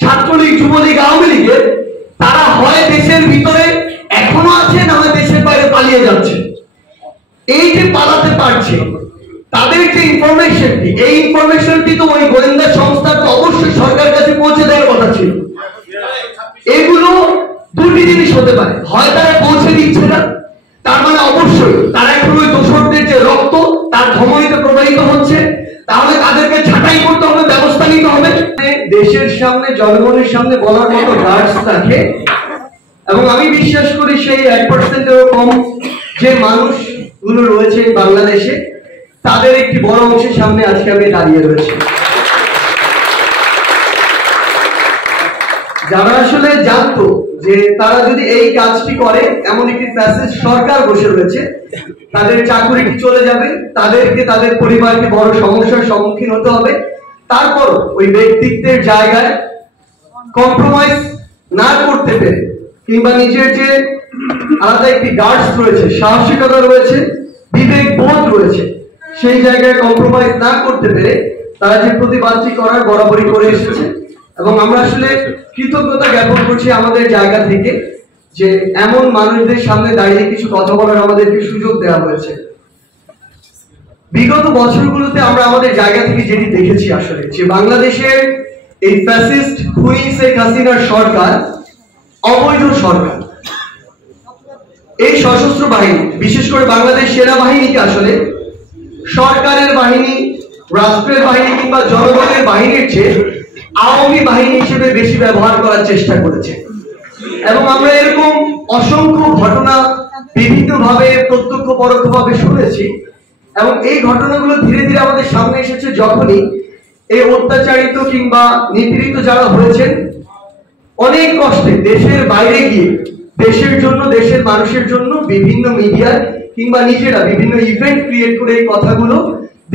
ছাত্রলীগ, যুবলীগ, আওয়ামী লীগের তারা হয় দেশের ভিতরে এখনো আছে, না হয় দেশের বাইরে পালিয়ে যাচ্ছে। এই যে পালাতে পারছে, তাদের যে ইনফরমেশনটি, এই ইনফরমেশনটি তো ওই গোয়েন্দা সংস্থার তো অবশ্যই সরকারের কাছে পৌঁছে দেওয়ার কথা ছিল। এগুলো দুটি জিনিস হতে পারে, হয় তারা পৌঁছে দিচ্ছে না, তার মানে অবশ্যই তারা এখন ওই দোষরদের যে রক্ত তার ধমনীতে প্রবাহিত হচ্ছে, তাহলে তাদেরকে ছাঁটাই করতে হবে, ব্যবস্থা নিতে হবে। দেশের সামনে, জনগণের সামনে বলার মতো গার্ডস থাকে, এবং আমি বিশ্বাস করি সেই 1%-এরও কম যে মানুষগুলো রয়েছে বাংলাদেশে, তাদের একটি বড় অংশের সামনে আজকে আমি দাঁড়িয়ে রয়েছে। যারা আসলে জানতো যে তারা যদি এই কাজটি করে, এমন একটি ফ্যাসিস্ট সরকার বসে রয়েছে, তাদের চাকরিটি চলে যাবে, তাদেরকে, তাদের পরিবারকে বড় সমস্যার সম্মুখীন হতে হবে, তারপর ওই ব্যক্তিত্বের জায়গায় কম্প্রোমাইজ না করতে পেরে, কিংবা নিজের যে আলাদা একটি গার্ডস রয়েছে, সাহসিকতা রয়েছে, বিবেক বোধ রয়েছে, সেই জায়গায় কম্প্রোমাইজ না করতে পেরে তারা যে প্রতিবাদটি করার বরাবরই করে এসেছে। এবং আমরা আসলে কৃতজ্ঞতা জ্ঞাপন করছি আমাদের জায়গা থেকে যে এমন মানুষদের সামনে দাঁড়িয়ে কিছু কথা বলার আমাদেরকে সুযোগ দেওয়া হয়েছে। বিগত বছরগুলোতে আমরা আমাদের জায়গা থেকে যেটি দেখেছি আসলে, যে বাংলাদেশের এই ফ্যাসিস্ট খুনি শেখ হাসিনার সরকার অবৈধ সরকার। এই সশস্ত্র বাহিনী, বিশেষ করে বাংলাদেশ সেনাবাহিনীকে আসলে সরকারের বাহিনী, রাষ্ট্রের বাহিনী কিংবা জনগণের বাহিনীর চেয়ে আওয়ামী বাহিনী হিসেবে বেশি ব্যবহার করার চেষ্টা করেছে। এবং আমরা এরকম অসংখ্য ঘটনা বিভিন্নভাবে প্রত্যক্ষ পরোক্ষভাবে শুনেছি, এবং এই ঘটনাগুলো ধীরে ধীরে আমাদের সামনে এসেছে যখনই এই অত্যাচারিত কিংবা নিপীড়িত যারা হয়েছেন অনেক কষ্টে দেশের বাইরে গিয়ে দেশের জন্য, দেশের মানুষের জন্য বিভিন্ন মিডিয়ায় কিংবা নিজেরা বিভিন্ন ইভেন্ট ক্রিয়েট করে এই কথাগুলো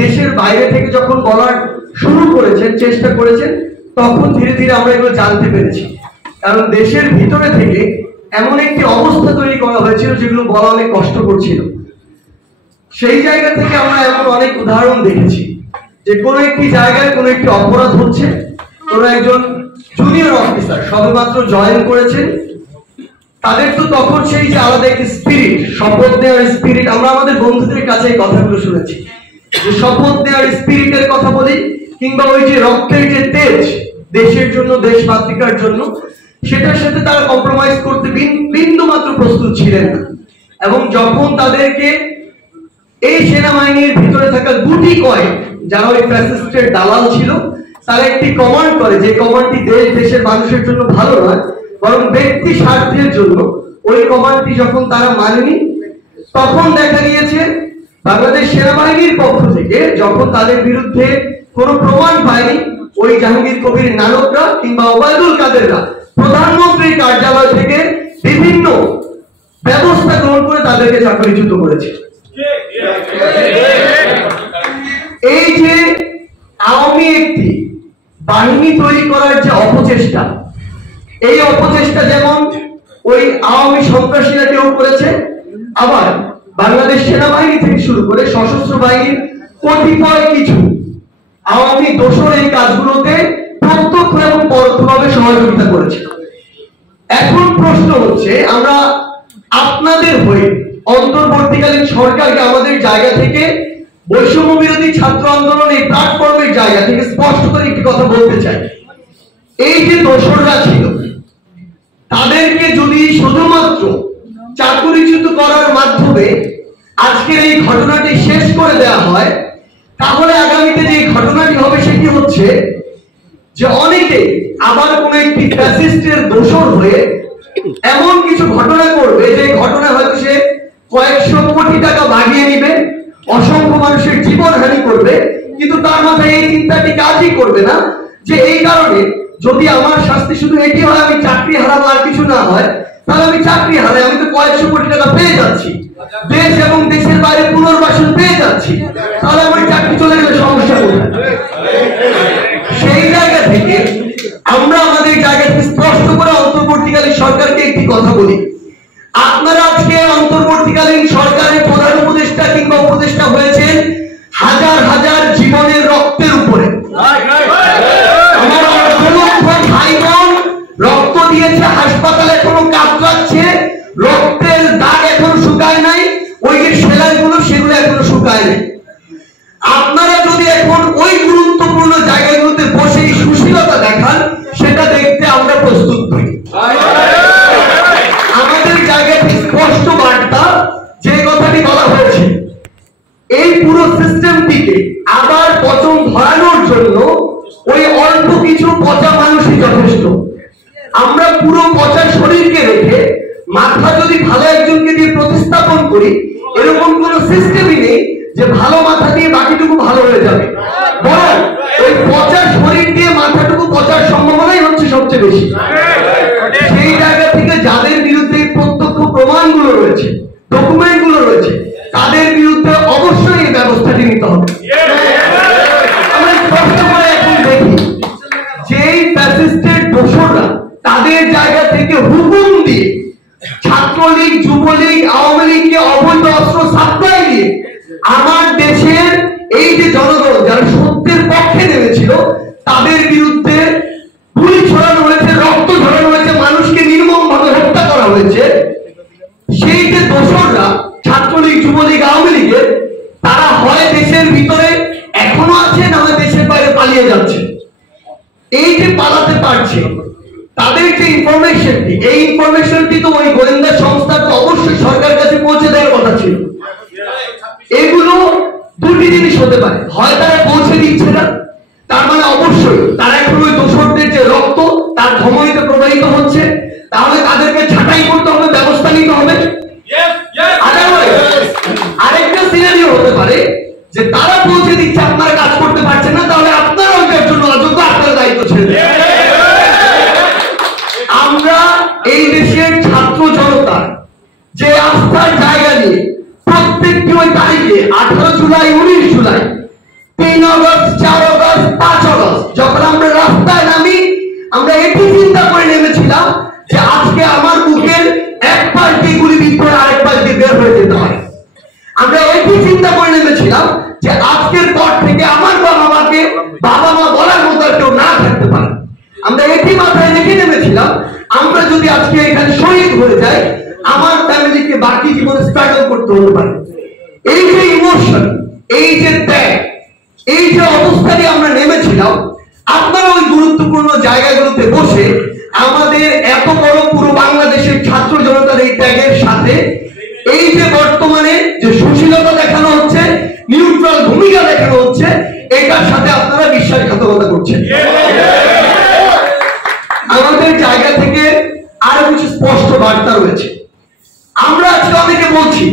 দেশের বাইরে থেকে যখন বলার শুরু করেছেন, চেষ্টা করেছেন, তখন ধীরে ধীরে আমরা এগুলো জানতে পেরেছি। কারণ দেশের ভিতরে থেকে এমন একটি অবস্থা তৈরি করা হয়েছিল যেগুলো বলা অনেক কষ্টকর ছিল। সেই জায়গা থেকে আমরা এমন অনেক উদাহরণ দেখেছি যে কোনো একটি জায়গায় কোনো একটি অপরাধ হচ্ছে, কোনো একজন জুনিয়র অফিসার সবেমাত্র জয়েন করেছেন, তাদের তো তখন সেই যে আলাদা একটি স্পিরিট, শপথ নেওয়ার স্পিরিট, আমরা আমাদের বন্ধুদের কাছে এই কথাগুলো শুনেছি যে শপথ নেওয়ার স্পিরিটের কথা বলি, কিংবা ওই যে রক্তের যে তেজ দেশের জন্য, দেশ মাতৃকার জন্য, সেটার সাথে তারা কম্প্রোমাইজ করতে বিন্দু মাত্র প্রস্তুত ছিলেন না। এবং যখন তাদেরকে এই সেনাবাহিনীর ভিতরে থাকা দুটি কয়েক যারা ওই ফ্যাসিস্টের দালাল ছিল, তারা একটি কমান্ড করে, যে কমান্ডটি দেশ, দেশের মানুষের জন্য ভালো নয়, বরং ব্যক্তি স্বার্থের জন্য, ওই কমান্ডটি যখন তারা মানেনি, তখন দেখা গিয়েছে বাংলাদেশ সেনাবাহিনীর পক্ষ থেকে যখন তাদের বিরুদ্ধে কোনো প্রমাণ পায়নি, ওই জাহাঙ্গীর কবির নানকরা কিংবা ওবায়দুল কাদেররা প্রধানমন্ত্রীর কার্যালয় থেকে বিভিন্ন ব্যবস্থা গ্রহণ করে তাদেরকে চাকরিচ্যুত করেছে। এই যে আওয়ামী একটি বাহিনী তৈরি করার যে অপচেষ্টা, এই অপচেষ্টা যেমন ওই আওয়ামী সন্ত্রাসীরা কেউ করেছে, আবার বাংলাদেশ সেনাবাহিনী থেকে শুরু করে সশস্ত্র বাহিনীর কতিপয় কিছু আওয়ামী দোসর এই কাজগুলোতে প্রত্যক্ষ এবং পরোক্ষভাবে সহযোগিতা করেছে। এখন প্রশ্ন হচ্ছে, আমরা আপনাদের হয়ে অন্তর্বর্তীকালীন সরকারকে আমাদের জায়গা থেকে, বৈষম্য বিরোধী ছাত্র আন্দোলন এই প্ল্যাটফর্মের জায়গা থেকে স্পষ্ট করে একটি কথা বলতে চাই। এই যে দোসররা ছিল, তাদেরকে যদি শুধুমাত্র চাকরিচ্যুত করার মাধ্যমে আজকের এই ঘটনাটি শেষ করে দেওয়া হয়, তাহলে আগামীতে যে ঘটনাটি হবে সেটি হচ্ছে যে অনেকে আবার কোন একটি ফ্যাসিস্টের দোসর হয়ে এমন কিছু ঘটনা করবে, যে ঘটনা হয়তো সে কয়েকশো কোটি টাকা ভাগিয়ে নিবে, অসংখ্য মানুষের জীবনহানি করবে, কিন্তু তার মাথায় এই চিন্তাটি কাজই করবে না যে এই কারণে যদি আমার শাস্তি শুধু এটি হয়, আমি চাকরি হারাবো আর কিছু না হয়, তাহলে আমি চাকরি হারাই, আমি তো কয়েকশো কোটি টাকা পেয়ে যাচ্ছি, দেশ এবং দেশের বাইরে পুনর্বাসন পেয়ে যাচ্ছি, তাহলে আমার চাকরি চলে গেলে সমস্যা কোথায়? সেই জায়গা থেকে আমরা আমাদের জায়গা থেকে স্পষ্ট করে অন্তর্বর্তীকালীন সরকারকে একটি কথা বলি, আপনারা আজকে অন্তর্বর্তীকালীন সরকারের প্রধান উপদেষ্টা কিংবা উপদেষ্টা হয়েছেন হাজার হাজার জীবনের রক্তের উপরে। আমার অসংখ্য ভাই বোন দিয়েছে, হাসপাতালে এখনো কাতরাচ্ছে, রক্তের দাগ এখনো শুকায় নাই, ওই যে সেলাইগুলো সেগুলো এখনো শুকায় নাই। আপনারা যদি এখন ওই গুরুত্বপূর্ণ জায়গাগুলোতে বসে সুশীলতা দেখান, সেটা দেখতে আমরা প্রস্তুত নই। আমাদের জায়গা থেকে স্পষ্ট বার্তা, যে কথাটি বলা হয়েছে, এই পুরো সিস্টেমটিকে আবার পচন ধরানোর জন্য ওই অল্প কিছু পচা মানুষই যথেষ্ট। আমরা পুরো পচা শরীরকে রেখে মাথা যদি ভালো একজনকে দিয়ে প্রতিস্থাপন করি, এরকম কোন সিস্টেমই নেই যে ভালো মাথা দিয়ে বাকিটুকু ভালো হয়ে যাবে। বরং ওই পচা শরীর দিয়ে মাথাটুকু পচার সম্ভাবনাই হচ্ছে সবচেয়ে বেশি। সেই জায়গা থেকে যাদের বিরুদ্ধে প্রত্যক্ষ প্রমাণগুলো রয়েছে, ডকুমেন্টগুলো রয়েছে, তাদের বিরুদ্ধে অবশ্যই এই ব্যবস্থাটি নিতে হবে। আমরা স্পষ্ট করে এখন দেখি, যেই ফ্যাসিস্টের দোসররা তাদের জায়গা থেকে হুকুম দিয়ে ছাত্রলীগ, যুবলীগ, আওয়ামী লীগকে অবৈধ অস্ত্র সাপ্লাই দিয়ে আমার দেশের এই যে জনগণ যারা সত্যের পক্ষে নেমেছিল, তাদের বিরুদ্ধে গুলি ছড়ানো হয়েছে, রক্ত ঝরানো হয়েছে, মানুষকে নির্মমভাবে হত্যা করা হয়েছে। সেই যে দোসররা ছাত্রলীগ, যুবলীগ, আওয়ামী লীগের, তারা হয় দেশের ভিতরে এখনো আছে, না হয় দেশের বাইরে পালিয়ে যাচ্ছে। এই যে পালাতে পারছে, তাদের যে ইনফরমেশনটি, এই ইনফরমেশনটি তো ওই গোয়েন্দা সংস্থাকে অবশ্যই সরকারের কাছে পৌঁছে দেওয়ার কথা ছিল। এগুলো দুটি জিনিস হতে পারে, হয় তারা পৌঁছে দিচ্ছে না, তার মানে অবশ্যই তারা এখন ওই দোসরদের যে রক্ত তার ধমনীতে প্রবাহিত হচ্ছে, তাহলে তাদেরকে ছাঁটাই করতে হবে, ব্যবস্থা নিতে হবে। আরেকটা সিনারিও হতে পারে যে তারা পৌঁছে দিচ্ছে, আপনারা কাজ করতে পারছেন না, তাহলে আপনারা ওইটার জন্য অযোগ্য, আপনারা দায়িত্ব ছেড়ে দেন। আমরা এই দেশের ছাত্র জনতার যে আস্থার জায়গা নিয়ে প্রত্যেকটি ওই তারিখে 18 July, 19 July, 3 August, 4 August, 5 August যখন আমরা রাস্তায় নামি, আমরা এটি চিন্তা করে নেমেছিলাম যে আজকে আমার বুকের এক পাশ দিয়ে গুলিবিদ্ধ হয়ে আরেক পাশ দিয়ে বের হয়ে যেতে হয়। আমরা এটি চিন্তা করে নেমেছিলাম যে আজকের পর থেকে আমার বাবা মাকে বাবা মা বলার মতো কেউ না থাকতে পারে। আমরা এটি মাথায় রেখে নেমেছিলাম, আমরা যদি আজকে এখানে শহীদ হয়ে যাই, আমার ফ্যামিলিকে বাকি জীবনে স্ট্রাগল করতে হতে পারে। এই যে ইমোশন, এই যে ত্যাগ, এই যে অবস্থায় আমরা নেমেছিলাম, আপনারা ওই গুরুত্বপূর্ণ জায়গাগুলোতে বসে আমাদের এত বড় পুরো বাংলাদেশের ছাত্র জনতার এই ত্যাগের সাথে এই যে বর্তমানে যে সুশীলতা দেখানো হচ্ছে, নিউট্রাল ভূমিকা দেখানো হচ্ছে, এটার সাথে আপনারা বিশ্বাসঘাতকতা করছেন। আমাদের জায়গা থেকে আরো কিছু স্পষ্ট বার্তা রয়েছে। আমরা আজকে অনেকে বলছি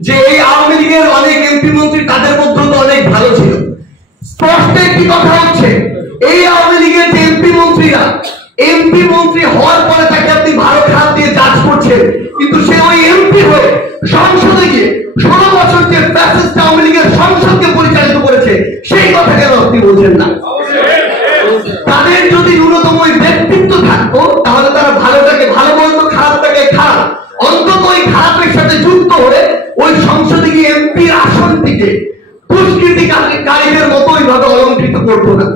যে এই আওয়ামী লীগের অনেক এমপি মন্ত্রী, তাদের মধ্যে তো অনেক ভালো ছিল। স্পষ্ট একটি কথা হচ্ছে, এই আওয়ামী লীগের যে এমপি মন্ত্রীরা, এমপি মন্ত্রী হওয়ার পরে তাকে আপনি ভালো খারাপ দিয়ে জাজ করছেন, কিন্তু সে ওই এমপি হয়ে সংসদে গিয়ে 16 বছর যে ফ্যাসিস্ট আওয়ামী লীগের সংসদকে পরিচালিত করেছে, সেই কথা কেন আপনি বলছেন না? তাদের যদি ন্যূনতম ওই ব্যক্তিত্ব থাকতো, তাহলে তারা ভালোটাকে ভালো বলতো, খারাপটাকে খারাপ। অন্তত ওই খারাপের সাথে যুক্ত হয়ে ওই সংসদে গিয়ে এমপির আসনটিকে দুষ্কৃতিকারীদের মতো ওইভাবে অলঙ্কৃত করতো না।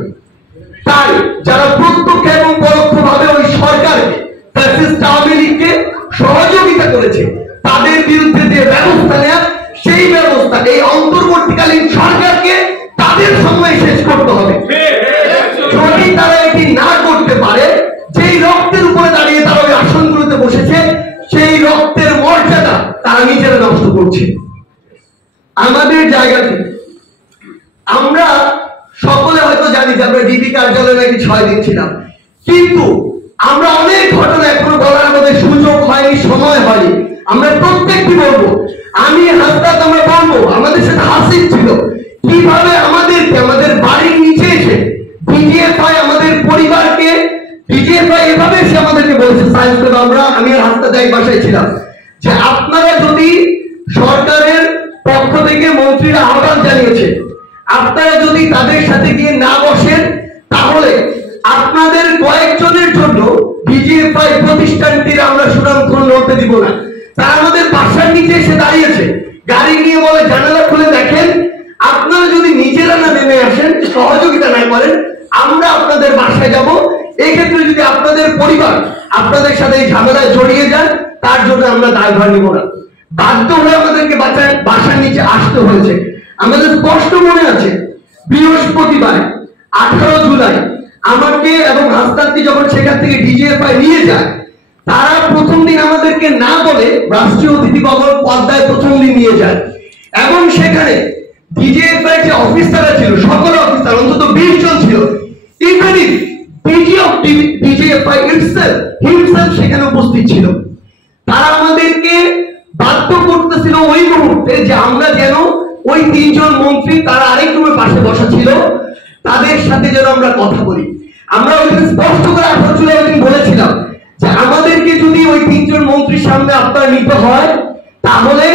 তাই যারা প্রত্যক্ষ এবং পরোক্ষভাবে ওই সরকারকে, ফ্যাসিস্ট আওয়ামী লীগকে সহযোগিতা করেছে, তাদের বিরুদ্ধে যে ব্যবস্থা নেওয়া, সেই ব্যবস্থা এই অন্তর্বর্তীকালীন সরকারকে তাদের সময় শেষ করতে হবে। যদি তারা এটি না করতে পারে, যেই রক্তের উপরে দাঁড়িয়ে তারা ওই আসনগুলোতে বসেছে, সেই রক্তের মর্যাদা তারা নিজেরা নষ্ট করছে। আমাদের জায়গা থেকে আমরা সকলে হয়তো জানি যে আমরা ডিবি কার্যালয়ে নাকি 6 দিন ছিলাম, কিন্তু আমরা অনেক ঘটনা এখনো বলার আমাদের সুযোগ হয়নি, সময় হয়নি। আমরা প্রত্যেকটি বলবো, আমি হাসপাত আমরা বলবো, আমাদের সাথে হাসিব ছিল, কিভাবে আমাদেরকে আমাদের বাড়ির নিচে এসে ডিজিএফআই আমাদের পরিবারকে, ডিজিএফআই এভাবে এসে আমাদেরকে বলছে, সায়েন্স ক্লাব আমি আর হাসপাত এক বাসায় ছিলাম, যে আপনারা যদি সরকারের পক্ষ থেকে মন্ত্রীরা আহ্বান জানিয়েছে, আপনারা যদি তাদের সাথে গিয়ে না বসেন, তাহলে আপনাদের কয়েকজনের জন্য ডিজিএফআই প্রতিষ্ঠানটির আমরা সুনামধন্য হতে দিব না। তারা আমাদের বাসার নিচে এসে দাঁড়িয়েছে, গাড়ি নিয়ে বলে জানালা খুলে দেখেন, আপনারা যদি নিজেরা না নেমে আসেন, সহযোগিতা না করেন, আমরা আপনাদের বাসায় যাব। এই ক্ষেত্রে যদি আপনাদের পরিবার আপনাদের সাথে এই ঝামেলায় জড়িয়ে যান, তার জন্য আমরা দায়ভার নিব না। বাধ্য হয়ে আমাদেরকে বাসার নিচে আসতে হয়েছে। আমাদের স্পষ্ট মনে আছে, বৃহস্পতিবার 18 জুলাই আমাকে এবং হাসনাতকে যখন সেখান থেকে ডিজিএফআই নিয়ে যায়, তারা প্রথম দিন আমাদেরকে না বলে রাষ্ট্রীয় অতিথি ভবন পদ্মায় প্রথম দিন নিয়ে যায় এবং সেখানে ডিজিএফআই যে অফিসাররা ছিল, সকল অফিসার অন্তত 20 জন ছিল, even if DG of DGFI himself সেখানে উপস্থিত ছিল। তারা আমাদেরকে বাধ্য করতেছিল ওই মুহূর্তে যে আমরা যেন ওই 3 জন মন্ত্রী, তারা আরেক রুমের পাশে বসা ছিল, তাদের সাথে যেন আমরা কথা বলি। আমরা ওইদিন স্পষ্ট করে 18 জুলাই ওইদিন বলেছিলাম যে আমাদেরকে যদি ওই 3 জন মন্ত্রীর সামনে আপনার নিতে হয়, তাহলে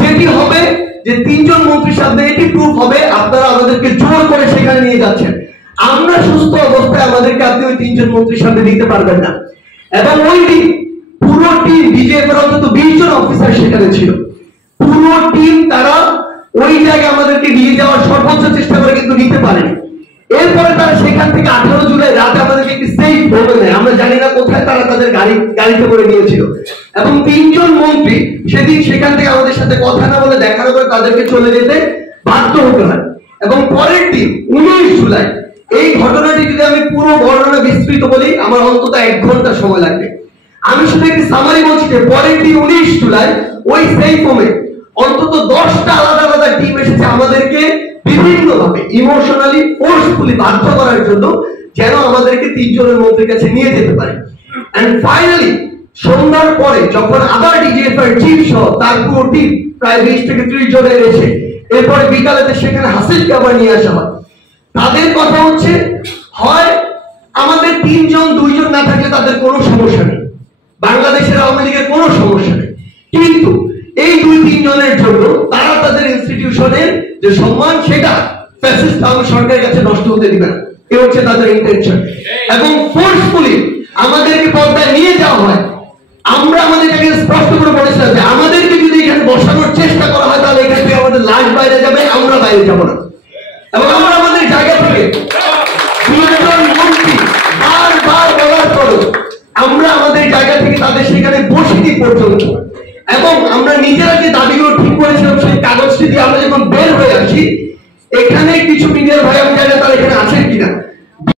যেটি হবে যে 3 জন মন্ত্রীর সামনে এটি প্রুফ হবে আপনারা আমাদেরকে জোর করে সেখানে নিয়ে যাচ্ছেন। আমরা সুস্থ অবস্থায় আমাদেরকে আপনি ওই 3 জন মন্ত্রীর সামনে দিতে পারবেন না। এবং ওই দিন পুরো টিম, বিজেপির অন্তত 20 জন অফিসার সেখানে ছিল, পুরো টিম তারা ওই জায়গায় আমাদেরকে নিয়ে যাওয়ার সর্বোচ্চ চেষ্টা করে, কিন্তু নিতে পারেনি। এরপরে তারা সেখান থেকে 18 জুলাই রাতে আমাদেরকে একটি সেফ হোমে নেয়, আমরা জানি না কোথায় তারা তাদের গাড়িতে করে নিয়েছিল। এবং 3 জন মন্ত্রী সেদিন সেখান থেকে আমাদের সাথে কথা না বলে, দেখা না করে তাদেরকে চলে যেতে বাধ্য হতে হয়। এবং পরের দিন 19 জুলাই, এই ঘটনাটি যদি আমি পুরো বর্ণনা বিস্তৃত বলি আমার অন্তত 1 ঘন্টা সময় লাগবে। আমি শুধু একটি সামারি বলছি যে পরের দিন 19 জুলাই ওই সেফ হোমে অন্তত 10টা আলাদা আলাদা টিম এসেছে আমাদেরকে বিভিন্নভাবে ইমোশনালি ফোর্সফুলি বাধ্য করার জন্য, যেন আমাদেরকে 3 জনের মন্ত্রীর কাছে নিয়ে যেতে পারে। এন্ড ফাইনালি সন্ধ্যার পরে যখন আবার ডিজিএফআই চিফ সহ তার পুরো টিম প্রায় 20 থেকে 30 জনের এসে এরপরে বিকালেতে সেখানে হাসিলকে আবার নিয়ে আসা হয়। তাদের কথা হচ্ছে, হয় আমাদের 3 জন 2 জন না থাকলে তাদের কোনো সমস্যা নেই, বাংলাদেশের আওয়ামী লীগের কোনো সমস্যা নেই, কিন্তু এই 2-3 জনের জন্য তারা তাদের ইনস্টিটিউশনের যে সম্মান সেটা ফ্যাসিস্ট আওয়ামী সরকারের কাছে নষ্ট হতে দিবে না, এই হচ্ছে তাদের ইন্টেনশন। এবং ফোর্সফুলি আমাদেরকে পদ্মায় নিয়ে যাওয়া হয়। আমরা আমাদেরকে স্পষ্ট করে বলেছিলাম যে আমাদেরকে যদি এখানে বসানোর চেষ্টা করা হয়, তাহলে এখান থেকে আমাদের লাশ বাইরে যাবে, আমরা বাইরে যাব না। এবং আমরা আমাদের জায়গা থেকে 2 জন মন্ত্রী বারবার বলার পরও আমরা আমাদের জায়গা থেকে তাদের সেখানে বসিনি পর্যন্ত। এবং আমরা নিজেরা যে দাবিগুলো ঠিক করেছিলাম সেই কাগজটি দিয়ে আমরা যখন বের হয়ে আসি, এখানে কিছু মিডিয়ার ভাই, আমি জানি তারা এখানে আছেন কিনা,